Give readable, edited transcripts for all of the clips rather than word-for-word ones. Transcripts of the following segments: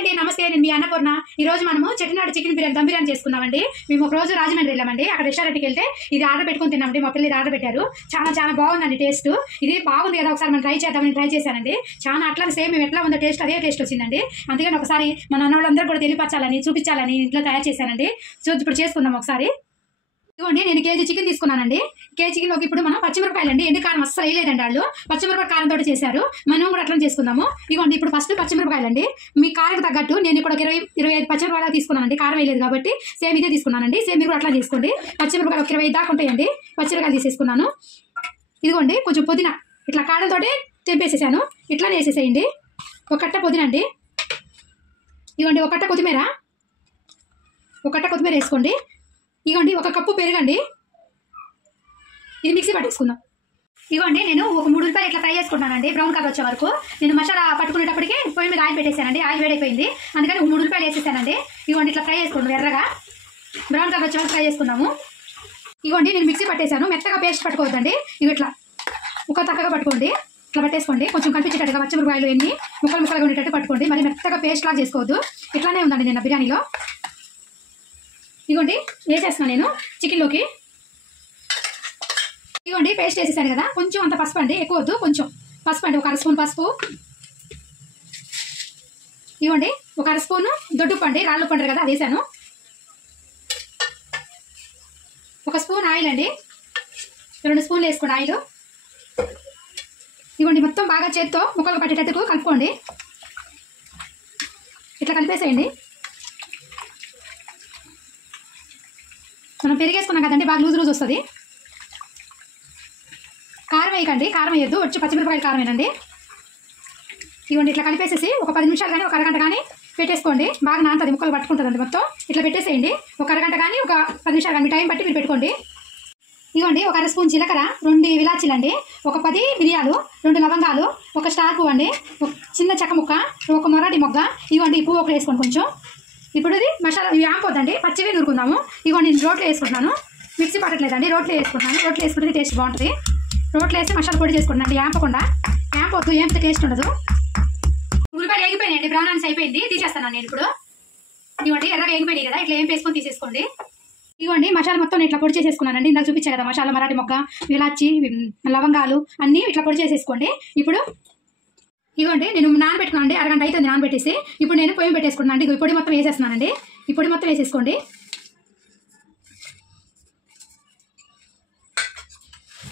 అండి నమస్తే నేను మీ అన్నపూర్ణ ఈ రోజు మనము చెట్టినాడు చికెన్ బిర్యానీ దమ్ బిర్యానీ చేసుకున్నామండి మేము ఒక రోజు రాజమండ్రి వెళ్ళామండి అక్కడ రెస్టారెంట్కి వెళ్తే ఇది ఆర్డర్ పెట్టుకొని తిన్నామండి మా పిల్లలు ఆర్డర్ పెట్టారు చాలా బాగుందండి టేస్ట్ ఇది బాగుంది కదా ఒకసారి మనం ట్రై చేద్దామని ట్రై చేశానండి చాలా అట్లా సేమ్ మేము ఎట్లా ఉందో టేస్ట్ అదే టేస్ట్ వచ్చిందండి అందుకని ఒకసారి మన అన్న వాళ్ళందరూ కూడా తెలియపరచాలని చూపించాలని ఇంట్లో తయారు చేశానండి సో ఇప్పుడు చేసుకుందాం ఒకసారి ఇదిగోండి నేను కేజీ చికెన్ తీసుకున్నానండి కేజీ చికెన్లోకి ఇప్పుడు మనం పచ్చిమిరపకాయలు అండి ఎండు కారం అస్సలు వేయలేదండి వాళ్ళు పచ్చిమిరపకాయ కారంతో చేశారు మనం కూడా అట్లా చేసుకుందాము ఇదిగోండి ఇప్పుడు ఫస్ట్ పచ్చిమిరపకాయలు అండి మీ కారం తగ్గట్టు నేను ఇక్కడ 25 పచ్చిమిరపకాయలు తీసుకున్నానండి కారం వేయలేదు కాబట్టి సేమ్ ఇదే తీసుకున్నానండి సేమ్ మీరు అట్లా చేసుకోండి పచ్చిమిరపకాయలు 25 దాకా ఉంటాయండి పచ్చిమిరపకాయలు తీసేసుకున్నాను ఇదిగోండి కొంచెం పుదీనా ఇట్లా కాడలతోటి తెంపేసేసాను ఇట్లానే వేసేసేయండి ఒక కట్ట పుదీనా అండి ఇదిగోండి ఒక కట్ట కొత్తిమీర వేసుకోండి ఇదిగోండి ఒక కప్పు పెరుగండి ఇది మిక్సీ పట్టేసుకుందాం ఇదిగోండి నేను ఒక 3 ఉల్లిపాయలు ఇట్లా ఫ్రై చేసుకుంటానండి బ్రౌన్ కలర్ వచ్చే వరకు నేను మసాలా పట్టుకునేటప్పటికి పొయ్యి మీద ఆయిల్ పెట్టేశానండి ఆయిల్ వేడైపోయింది అందుకని 3 ఉల్లిపాయలు వేసేసానండి ఇదిగోండి ఇట్లా ఫ్రై చేసుకుందాం ఎర్రగా బ్రౌన్ కలర్ వచ్చే వరకు ఫ్రై చేసుకుందాము ఇదిగోండి నేను మిక్సీ పట్టేశాను మెత్తగా పేస్ట్ పట్టుకోవద్దండి ఇవి ఇట్లా ముక్కలు తక్కగా పట్టుకోండి ఇట్లా పట్టేసుకోండి కొంచెం కనిపించేటట్టుగా పచ్చిమిరపకాయలు ఎన్ని ముక్కలుగా ఉండేటట్టు పట్టుకోండి మరి మెత్తగా పేస్ట్ లాగా చేసుకోవద్దు ఇట్లానే ఉందండి నిన్న బిర్యానీలో ఇదిగోండి వేసేస్తున్నాను నేను చికెన్లోకి ఇదిగోండి పేస్ట్ వేసేసాను కదా కొంచెం అంత పసుపు అండి ఎక్కువ వద్దు కొంచెం పసుపు అండి ఒక 1/2 స్పూన్ పసుపు ఇదిగోండి ఒక 1/2 స్పూను దొడ్డుప్పు అండి రాళ్ళు ఉప్పు అంటారు కదా అది వేసాను 1 స్పూన్ ఆయిల్ అండి 2 స్పూన్లు వేసుకోండి ఆయిల్ ఇదిగోండి మొత్తం బాగా చేత్తో ముక్కలు పట్టేటట్టుకు కలుపుకోండి ఇట్లా కలిపేసేయండి మనం పెరిగేసుకున్నాం కదండి బాగా లూజ్ వస్తుంది కారం వేయకండి కారం వేయద్దు వచ్చి పచ్చిమిరపకాయలు కారం వేయండి ఇదిగోండి ఇట్లా కలిపేసేసి ఒక 10 నిమిషాలు కానీ ఒక అరగంట కానీ పెట్టేసుకోండి బాగా నానుతుంది ముక్కలు పట్టుకుంటుందండి మొత్తం ఇట్లా పెట్టేసేయండి ఒక అరగంట కానీ ఒక 10 నిమిషాలు కానీ టైం బట్టి మీరు పెట్టుకోండి ఇదిగోండి ఒక 1/2 స్పూన్ జీలకర్ర 2 ఇలాచీలు అండి ఒక 10 మిరియాలు 2 లవంగాలు ఒక స్టార్ పువ్వు అండి ఒక చిన్న చెక్క ముక్క ఒక మొరాటి మొగ్గ ఇదిగోండి ఈ పువ్వు ఒకటి వేసుకోండి కొంచెం ఇప్పుడు ఇది మసాలా ఇవి ఆంపోద్దండి పచ్చివే నూరుకుందాము ఇదిగోండి నేను రోట్లో వేసుకుంటున్నాను మిక్సీ పట్టట్లేదండి రోట్లో వేసుకుంటే టేస్ట్ బాగుంటుంది రోట్లో వేసి మసాలా పొడి చేసుకుంటున్నాను ఆంపకుండా ఆంపొద్దు ఏంపితే టేస్ట్ ఉండదు ఉల్లిపాయలు వేగిపోయినాయండి బ్రౌన్ ఆనియన్స్ అయిపోయింది తీసేస్తాను నేను ఇప్పుడు ఇదిగోండి ఎర్రగా వేగిపోయినాయి కదా ఇట్లా ఏం వేసుకొని తీసేసుకోండి ఇదిగోండి మసాలా మొత్తం ఇట్లా పొడి చేసేసుకున్నానండి ఇందాక చూపించాను కదా మసాలా మరాఠీ మొగ్గ ఇలాచి లవంగాలు అన్నీ ఇట్లా పొడి చేసేసుకోండి ఇప్పుడు ఇదిగోండి నేను నానబెట్టుకున్నానండి అరగంట అవుతుంది నానబెట్టేసి ఇప్పుడు నేను పొయ్యి పెట్టేసుకున్నాను అండి ఈ పొడి మొత్తం వేసేస్తున్నానండి ఈ పొడి మొత్తం వేసేసుకోండి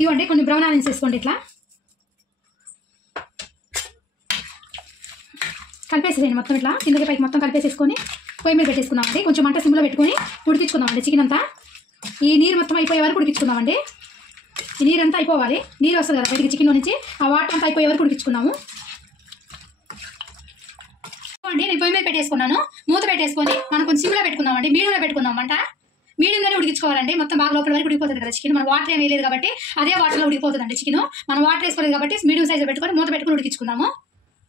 ఇవ్వండి కొన్ని బ్రౌన్ ఆనియన్స్ వేసుకోండి ఇట్లా కలిపేసేయండి మొత్తం ఇట్లా కిందకి పైకి మొత్తం కలిపేసేసుకొని పొయ్యి మీద పెట్టేసుకుందామండి కొంచెం మంట సిమ్లో పెట్టుకొని ఉడికించుకుందామండి చికెన్ అంతా ఈ నీరు మొత్తం అయిపోయే వరకు ఉడికించుకుందామండి ఈ నీరు అంతా అయిపోవాలి నీరు వస్తుంది కదా బయటికి చికెన్లో నుంచి ఆ వాటర్ అంతా అయిపోయే వరకు ఉడికించుకుందాము అండి నేను పొయ్యి మీద పెట్టేసుకున్నాను మూత పెట్టేసుకొని మనం కొంచెం సిమ్లో పెట్టుకుందామండి మీడియంలో పెట్టుకుందాం అంట మీడియంగానే ఉడికించుకోవాలండి మొత్తం బాగా లోపల వరకు ఉడికిపోతుంది కదా చికెన్ మనం వాటర్ ఏం వేయలేదు కాబట్టి అదే వాటర్లో ఉడికిపోతుందండి చికెన్ మనం వాటర్ వేసుకోలేదు కాబట్టి మీడియం సైజులో పెట్టుకొని మూత పెట్టుకొని ఉడికించుకుందాము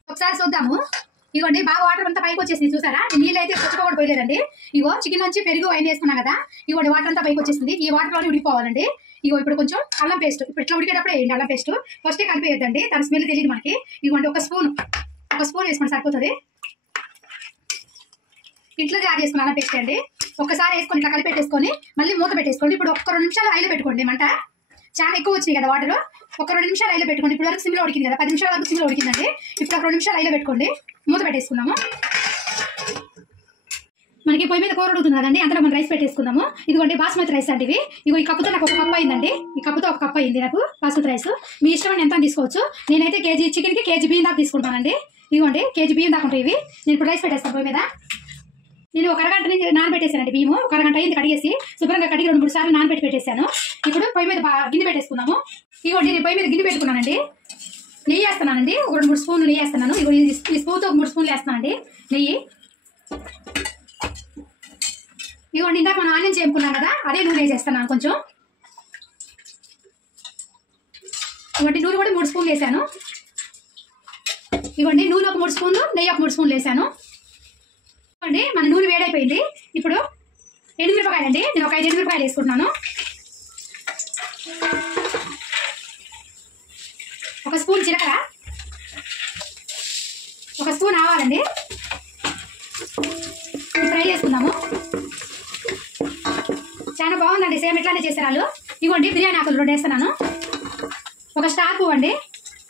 ఒకసారి చూద్దాము ఇదిగోండి బాగా వాటర్ అంతా పైకి వచ్చేసింది చూసారా నీళ్ళు అయితే కొట్టుకోకూడదు పోయలేదండి ఇగో చికెన్ నుంచి పెరుగు అయిన వేసుకున్నాం కదా ఇగోండి వాటర్ అంతా పైకి వచ్చేసింది ఈ వాటర్లోనే ఉడికిపోవాలండి ఇగో ఇప్పుడు కొంచెం అల్లం పేస్ట్ ఇప్పుడు ఇట్లా ఉడికేటప్పుడే వేయండి అల్లం పేస్ట్ ఫస్టే కలిపేయద్దండి దాని స్మెల్ తెలియదు మనకి ఇదిగోండి ఒక స్పూన్ వేసుకొని సరిపోతుంది ఇంట్లో తయారు చేసుకుని అల్లం పేస్ట్ అండి ఒకసారి వేసుకొని ఇట్లా కలిపెట్టేసుకొని మళ్ళీ మూత పెట్టేసుకోండి ఇప్పుడు ఒక 2 నిమిషాలు ఆయిల్ పెట్టుకోండి మంట చాలా ఎక్కువ వచ్చింది కదా వాటర్ ఒక 2 నిమిషాలు ఆయిల్ పెట్టుకోండి ఇప్పుడు వరకు సిమ్లో ఉడికింది కదా 10 నిమిషాల వరకు సిమ్లో ఉడికిందండి ఇప్పుడు ఒక 2 నిమిషాలు ఆయిల్ పెట్టుకోండి మూత పెట్టేసుకుందాము మనకి పొయ్యి మీద కూర ఉడుకుతుంది కదండి అంతలో మనం రైస్ పెట్టేసుకుందాము ఇదిగోండి బాస్మతి రైస్ అండి ఇవి ఇగో ఈ కప్పుతో నాకు 1 కప్ అయిందండి ఈ కప్పుతో 1 కప్ అయింది నాకు బాస్మతి రైస్ మీ ఇష్టం ఎంత తీసుకోవచ్చు నేనైతే కేజీ చికెన్కి కేజీ బియ్యం దాకా తీసుకుంటానండి ఇదిగోండి కేజీ బియ్యం దాకా ఉంటాయి ఇవి నేను ఇప్పుడు రైస్ పెట్టేస్తాను పొయ్యి మీద నేను ఒక అరగంట నుంచి నానబెట్టేసానండి బియ్యము ఒక అరగంట అయింది కడిగేసి శుభ్రంగా కడిగి 2-3 సార్లు నానబెట్టి పెట్టేశాను ఇప్పుడు పొయ్యి మీద గిన్నె పెట్టేసుకుందాము ఇదిగోండి నేను పొయ్యి మీద గిన్నె పెట్టుకున్నానండి నెయ్యి వేస్తున్నానండి ఒక 2-3 స్పూన్లు నెయ్యి వేస్తున్నాను ఇగో ఈ స్పూన్తో ఒక 3 స్పూన్లు వేస్తానండి నెయ్యి ఇదిగోండి ఇందాక మనం ఆనియన్స్ వేపుకున్నాం కదా అదే నూనె వేసేస్తున్నాను కొంచెం ఇవ్వండి నూనె కూడా 3 స్పూన్లు వేసాను ఇవ్వండి నూనె ఒక 3 స్పూన్లు నెయ్యి ఒక 3 స్పూన్లు వేసాను అండి మన నూనె వేడైపోయింది ఇప్పుడు ఎండుమిరపకాయలు అండి నేను ఒక 5 ఎండుమిరపకాయలు వేసుకుంటున్నాను ఒక స్పూన్ జీలకర్ర ఒక స్పూన్ ఆవాలండి వేసుకుందాము. చాలా బాగుందండి, సేమ్ ఇట్లానే చేసే వాళ్ళు. ఇవ్వండి బిర్యానీ ఆకులు 2 వేస్తున్నాను. ఒక స్టార్ పువ్వు అండి,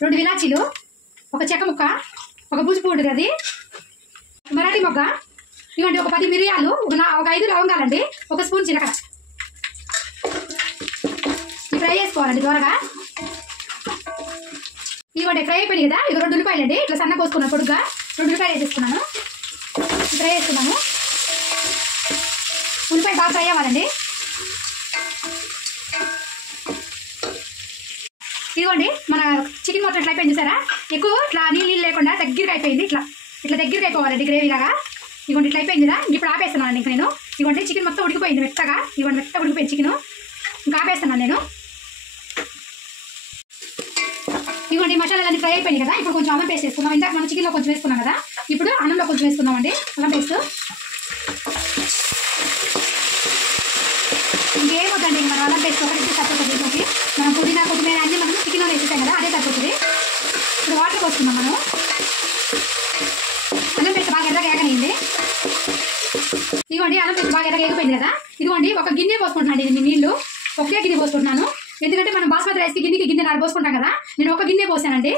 2 విలాచీలు, ఒక చెక్క ముక్క, ఒక బూజు పువ్వు అది మరాఠీ మొగ్గ, ఇవ్వండి ఒక 10 మిరియాలు, ఒక 5 లవంగాలండి, ఒక స్పూన్ జీలకర్ర. ఫ్రై చేసుకోవాలండి త్వరగా. ఇవ్వండి ఫ్రై అయిపోయింది కదా. ఇది 2 ఉల్లిపాయలు అండి, ఇట్లా సన్న కోసుకున్నాను పొడుగ్గా. 2 ఉల్లిపాయలు వేసేసుకున్నాను. ఫ్రై చేసుకున్నాము. ఉల్లిపాయ బాగా ఫ్రై అవ్వాలండి. ఇదిగోండి మన చికెన్ మొత్తం ఇట్లా అయిపోయింది చూసారా. ఎక్కువ ఇట్లా నీళ్ళు లేకుండా దగ్గరగా అయిపోయింది. ఇట్లా దగ్గరగా అయిపోవాలండి గ్రేవీ లాగా. ఇదిగోండి ఇట్లా అయిపోయింది కదా. ఇప్పుడు ఆపేస్తున్నాను ఇంకా నేను. ఇదిగోండి చికెన్ మొత్తం ఉడికిపోయింది మెత్తగా. ఇదిగోండి మెత్తగా ఉడికిపోయింది చికెన్. ఇంకా ఆపేస్తున్నాను నేను. ఇదిగోండి మసాలాలన్నీ ఫ్రై అయిపోయింది కదా. ఇప్పుడు కొంచెం అల్లం పేస్ట్ వేసుకుందాం. ఇందాక మనం చికెన్లో కొంచెం వేసుకున్నాం కదా, ఇప్పుడు అన్నంలో కొంచెం వేసుకుందామండి అల్లం పేస్ట్. ఇంకేం వద్దండి, మనం అల్లం పేస్ట్ ఒకటి సరిపోతుంది. దీంట్లోకి మనం పుదీనా కొత్తిమీర అన్నీ మనం చికెన్లో వేసేసాం కదా, అదే సరిపోతుంది. ఇప్పుడు వాటర్ పోసుకుందాం మనం. అల్లం పేస్ట్ బాగా ఎర్రగా ఏగనింది. ఇదిగోండి అల్లం పేస్ట్ బాగా ఎర్రగా ఏగిపోయింది కదా. ఇదిగోండి ఒక గిన్నె పోసుకుంటున్నాను నేను నీళ్లు. ఒకే గిన్నె పోసుకుంటున్నాను, ఎందుకంటే మనం బాస్మతి రైస్కి గిన్నె నాడు పోసుకుంటాం కదా. నేను ఒక గిన్నె పోసానండి,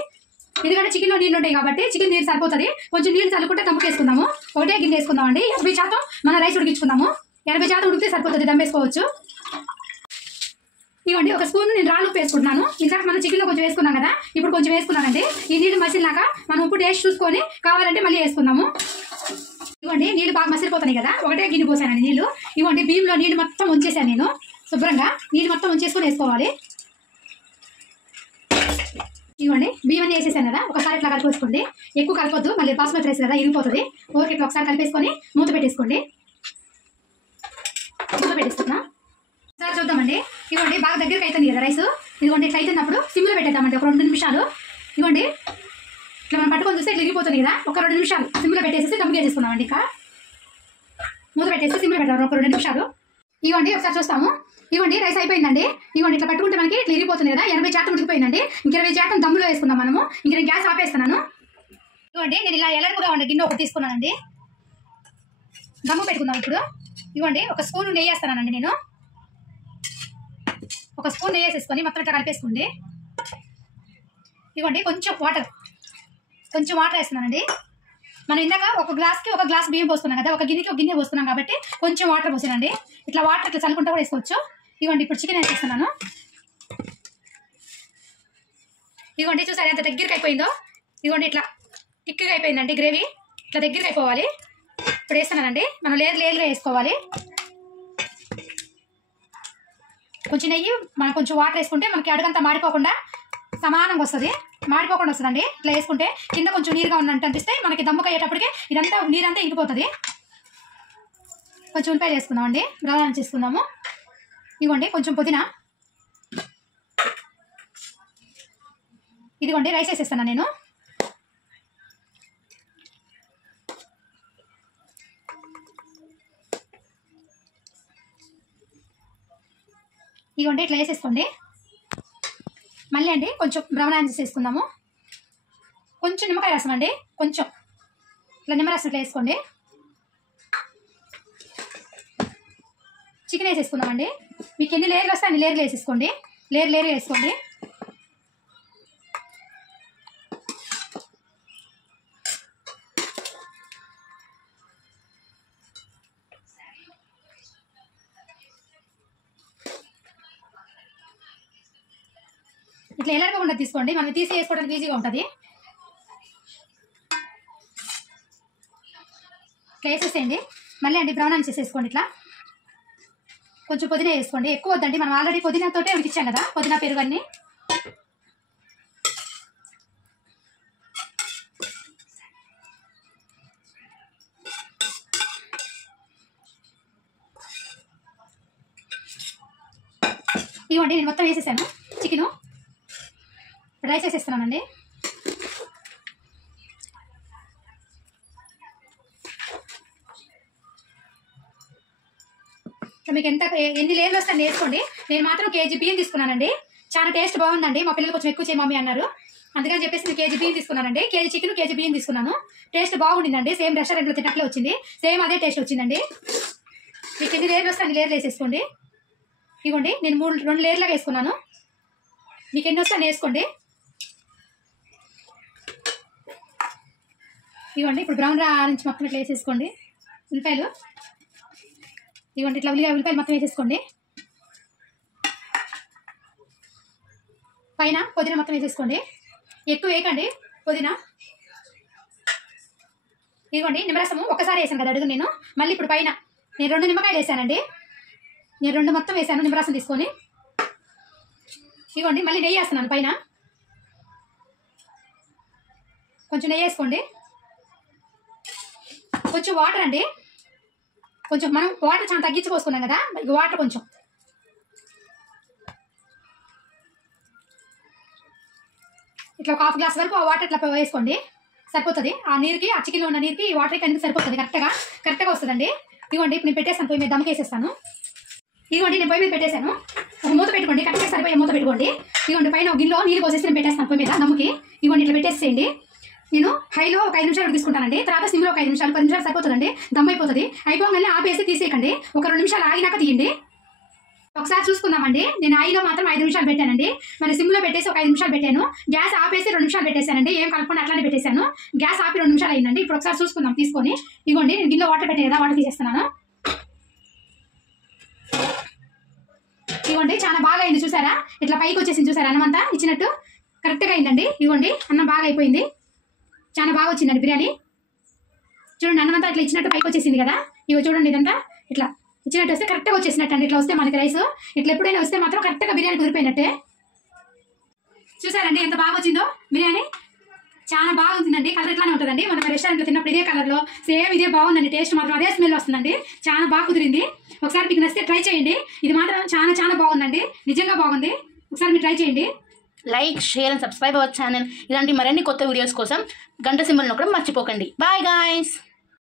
ఎందుకంటే చికెన్లో నీళ్ళు ఉంటాయి కాబట్టి చికెన్ నీళ్ళు సరిపోతుంది. కొంచెం నీళ్ళు చల్లుకుంటే దమ్ముకు వేసుకుందాము. ఒకటే గిన్నె వేసుకుందామండి. 80% మన రైస్ ఉడికించుకుందాము. 80% ఉడికితే సరిపోతుంది, దమ్ వేసుకోవచ్చు. ఇవ్వండి ఒక స్పూన్ నేను రాళ్ళు ఉప్పు వేసుకుంటున్నాను. ఇందాక మనం చికెన్లో కొంచెం వేసుకున్నాం కదా, ఇప్పుడు కొంచెం వేసుకున్నానండి. ఈ నీళ్ళు మసిలినాక మనం ఉప్పు టేస్ట్ చూసుకొని కావాలంటే మళ్ళీ వేసుకుందాము. ఇవ్వండి నీళ్ళు బాగా మసిలిపోతున్నాయి కదా, ఒకటే గిన్నె పోసానండి నీళ్ళు. ఇవ్వండి బియ్యంలో నీళ్ళు మొత్తం ఉంచేసాను నేను. శుభ్రంగా నీళ్ళు మొత్తం ఉంచేసుకొని వేసుకోవాలి. ఇవ్వండి బియ్యం అన్నీ వేసేసాను కదా, ఒకసారి ఇట్లా కలిపేసుకోండి. ఎక్కువ కలపొద్దు, మళ్ళీ బాస్మతి రైస్ కదా ఇరిగిపోతుంది. ఓకే ఇట్లా ఒకసారి కలిపేసుకొని మూత పెట్టేసుకోండి. మూత పెట్టేసుకున్నా ఒకసారి చూద్దామండి. ఇవ్వండి బాగా దగ్గరికి అవుతుంది కదా రైస్. ఇదిగోండి ఇట్లా అవుతున్నప్పుడు సిమ్లో పెట్టేద్దామండి ఒక 2 నిమిషాలు. ఇవ్వండి ఇట్లా మనం పట్టుకొని చూస్తే ఇట్లా ఇరిగిపోతుంది కదా, ఒక 2 నిమిషాలు సిమ్లో పెట్టేసి దమ్ము వేసేసుకున్నామండి. ఇంకా మూత పెట్టేసి సిమ్లో పెట్టాము ఒక 2 నిమిషాలు. ఇవ్వండి ఒకసారి చూస్తాము. ఇవ్వండి రైస్ అయిపోయిందండి. ఇవ్వండి ఇట్లా పట్టుకుంటే మనకి ఇట్లా ఇరిగిపోతుంది కదా, 80% ఉడికిపోయిందండి. ఇంక 20% దమ్ములో వేసుకుందాం మనము. ఇంక నేను గ్యాస్ ఆపేస్తున్నాను. ఇవ్వండి నేను ఇలా ఎలర్ముగా ఉండే గిన్నె ఒకటి తీసుకున్నానండి. దమ్ము పెట్టుకుందాం ఇప్పుడు. ఇవ్వండి ఒక స్పూన్ నెయ్యి వేస్తానండి నేను. ఒక స్పూన్ నెయ్యి వేసేసుకొని మొత్తం ఇట్లా కలిపేసుకోండి. ఇవ్వండి కొంచెం వాటర్ వేస్తున్నానండి. మనం ఇందాక ఒక గ్లాస్కి ఒక గ్లాస్ బియ్యం పోస్తున్నాం కదా, ఒక గిన్నెకి ఒక గిన్నె పోస్తున్నాం కాబట్టి కొంచెం వాటర్ పోసానండి. ఇట్లా వాటర్ ఇట్లా చల్లుకుంటూ కూడా వేసుకోవచ్చు. ఇవ్వండి ఇప్పుడు చికెన్ వేసేస్తున్నాను. ఇవ్వండి చూసారు ఎంత దగ్గరికి అయిపోయిందో. ఇవ్వండి ఇట్లా థిక్గా అయిపోయిందండి గ్రేవీ. ఇట్లా దగ్గరికి అయిపోవాలి. ఇప్పుడు వేస్తున్నానండి. మనం లేయర్గా వేసుకోవాలి. కొంచెం నెయ్యి మనం కొంచెం వాటర్ వేసుకుంటే మనకి అడుగంతా మాడిపోకుండా సమానంగా వస్తుంది. మాడిపోకుండా వస్తుందండి ఇట్లా వేసుకుంటే. కింద కొంచెం నీరుగా ఉన్నట్టు అనిపిస్తే మనకి దమ్ముకు అయ్యేటప్పటికి ఇదంతా నీరంతా ఇంకిపోతుంది. కొంచెం ఉల్లిపాయలు వేసుకుందామండి, బ్రౌన్ చేసుకుందాము. ఇదిగోండి కొంచెం పుదీనా. ఇదిగోండి రైస్ వేసేస్తాను నేను. ఇదిగోండి ఇట్లా వేసేసుకోండి. మళ్ళీ అండి కొంచెం బ్రౌన్ ఆనియన్స్ వేసుకుందాము. కొంచెం నిమ్మకాయ రసం అండి, కొంచెం ఇట్లా నిమ్మరసం ఇట్లా వేసుకోండి. చికెన్ వేసేసుకుందామండి. మీకు ఎన్ని లేయర్లు వస్తే అన్ని లేయర్లు వేసేసుకోండి. లేయర్ వేసుకోండి. ఇట్లా ఎలాగ ఉండదు తీసుకోండి, మనం తీసి వేసుకోవడానికి ఈజీగా ఉంటుంది. ఇట్లా వేసేసేయండి. మళ్ళీ అండి బ్రౌన్ ఆనియన్స్ వేసేసుకోండి. ఇట్లా కొంచెం పుదీనా వేసుకోండి, ఎక్కువ వద్దండి. మనం ఆల్రెడీ పుదీనాతోటే ఉడికిచ్చాం కదా, పుదీనా పెరుగు అన్నీ. ఇవ్వండి నేను మొత్తం వేసేసాను చికెను. రైస్ వేసేస్తున్నానండి. మీకు ఎన్ని లేయర్లు వస్తాయని వేసుకోండి. నేను మాత్రం కేజీ బియ్యం తీసుకున్నానండి. చాలా టేస్ట్ బాగుందండి. మా పిల్లలు కొంచెం ఎక్కువ చేయ మమ్మీ అన్నారు. అందుకని చెప్పేసి నేను కేజీ బియ్యం తీసుకున్నానండి. కేజీ చికెన్, కేజీ బియ్యం తీసుకున్నాను. టేస్ట్ బాగుండిందండి. సేమ్ రెస్టారెంట్లో తిన్నట్లే వచ్చింది. సేమ్ అదే టేస్ట్ వచ్చిందండి. మీకు ఎన్ని లేయర్లు వస్తే అన్ని లేయర్లు వేసేసుకోండి. ఇవ్వండి నేను 2 లేయర్లాగా వేసుకున్నాను. మీకు ఎన్ని వస్తే అన్ని వేసుకోండి. ఇవ్వండి ఇప్పుడు బ్రౌన్ ఆరెంజ్ మొత్తం ఇట్లా వేసేసుకోండి. ఉల్లిపాయలు ఇవ్వండి ఇట్లా ఉల్లిపాయలు మొత్తం వేసేసుకోండి. పైన పుదీనా మొత్తం వేసేసుకోండి. ఎక్కువ వేయకండి పుదీనా. ఇదిగోండి నిమ్మరసము ఒక్కసారి వేసాను కదా అడుగు నేను. మళ్ళీ ఇప్పుడు పైన నేను 2 నిమ్మకాయలు వేసానండి. నేను 2 మొత్తం వేసాను నిమ్మరసం తీసుకొని. ఇదిగోండి మళ్ళీ నెయ్యి వేస్తున్నాను పైన. కొంచెం నెయ్యి వేసుకోండి. కొంచెం వాటర్ అండి. కొంచెం మనం వాటర్ చాలా తగ్గించి పోసుకున్నాం కదా, ఇక వాటర్ కొంచెం ఇట్లా 1/2 గ్లాస్ వరకు ఆ వాటర్ ఇట్లా వేసుకోండి. సరిపోతుంది. ఆ నీరుకి, ఆ చికెన్లో ఉన్న నీరుకి ఈ వాటర్కి అన్ని సరిపోతుంది. కరెక్ట్గా వస్తుందండి. ఇదిగోండి ఇప్పుడు నేను పెట్టేస్తాను పొయ్యి మీద, దమ్ముకి వేసేస్తాను. ఇదిగోండి నేను పొయ్యి మీద పెట్టేశాను. ఒక మూత పెట్టుకోండి, కరెక్ట్గా సరిపోయే మూత పెట్టుకోండి. ఇదిగోండి పైన ఒక గిన్నెలో నీళ్ళు పోసేసి నేను పెట్టేస్తాను పొయ్యి మీద దమ్ముకి. ఇదిగోండి ఇట్లా పెట్టేసేయండి. నేను హైలో ఒక 5 నిమిషాలు ఉడికించుకుంటానండి. తర్వాత సిమ్లో ఒక 5 నిమిషాలు, 10 నిమిషాలు సరిపోతుందండి. దమ్ అయిపోతుంది. అయిపోగానే ఆపేసి తీసేయకండి. ఒక 2 నిమిషాలు ఆగినాక తీయండి. ఒకసారి చూసుకుందామండి. నేను హైలో మాత్రం 5 నిమిషాలు పెట్టానండి. మరి సిమ్లో పెట్టేసి ఒక 5 నిమిషాలు పెట్టాను. గ్యాస్ ఆపేసి 2 నిమిషాలు పెట్టేశానండి. ఏం కలపకుండా అట్లానే పెట్టేశాను. గ్యాస్ ఆపి 2 నిమిషాలు అయిందండి. ఇప్పుడు ఒకసారి చూసుకుందాం తీసుకొని. ఇదిగోండి నేను గిన్నెలో వాటర్ పెట్టాను కదా, వాటర్ తీసేస్తున్నాను. ఇదిగోండి చాలా బాగా అయింది చూసారా, ఇట్లా పైకి వచ్చేసింది చూసారా, అన్నం అంతా ఇచ్చినట్టు కరెక్ట్గా అయిందండి. ఇదిగోండి అన్నం బాగా అయిపోయింది. చాలా బాగా వచ్చిందండి బిర్యానీ. చూడండి అన్నం అంతా ఇట్లా ఇచ్చినట్టు పైకి వచ్చేసింది కదా. ఇగో చూడండి ఇదంతా ఇట్లా ఇచ్చినట్టు వస్తే కరెక్ట్గా వచ్చేసినట్టు అండి. ఇట్లా వస్తే మనకి రైస్ ఇట్లా ఎప్పుడైనా వస్తే మాత్రం కరెక్ట్గా బిర్యానీ కుదిరిపోయినట్టే. చూసారండి ఎంత బాగా వచ్చిందో బిర్యానీ. చాలా బాగుంటుందండి. కలర్ ఇట్లానే ఉంటుందండి. మనం రెస్టారెంట్లో తిన్నప్పుడు ఇదే కలర్లో సేమ్ ఇదే బాగుందండి. టేస్ట్ మాత్రం అదే స్మెల్ వస్తుందండి. చాలా బాగా కుదిరింది. ఒకసారి మీకు నచ్చితే ట్రై చేయండి. ఇది మాత్రం చాలా బాగుందండి. నిజంగా బాగుంది. ఒకసారి మీరు ట్రై చేయండి. Like, share and subscribe our channel. ఇలాంటి మరిన్ని కొత్త వీడియోస్ కోసం గంట సింబల్ నొక్కడం మర్చిపోకండి. Bye guys.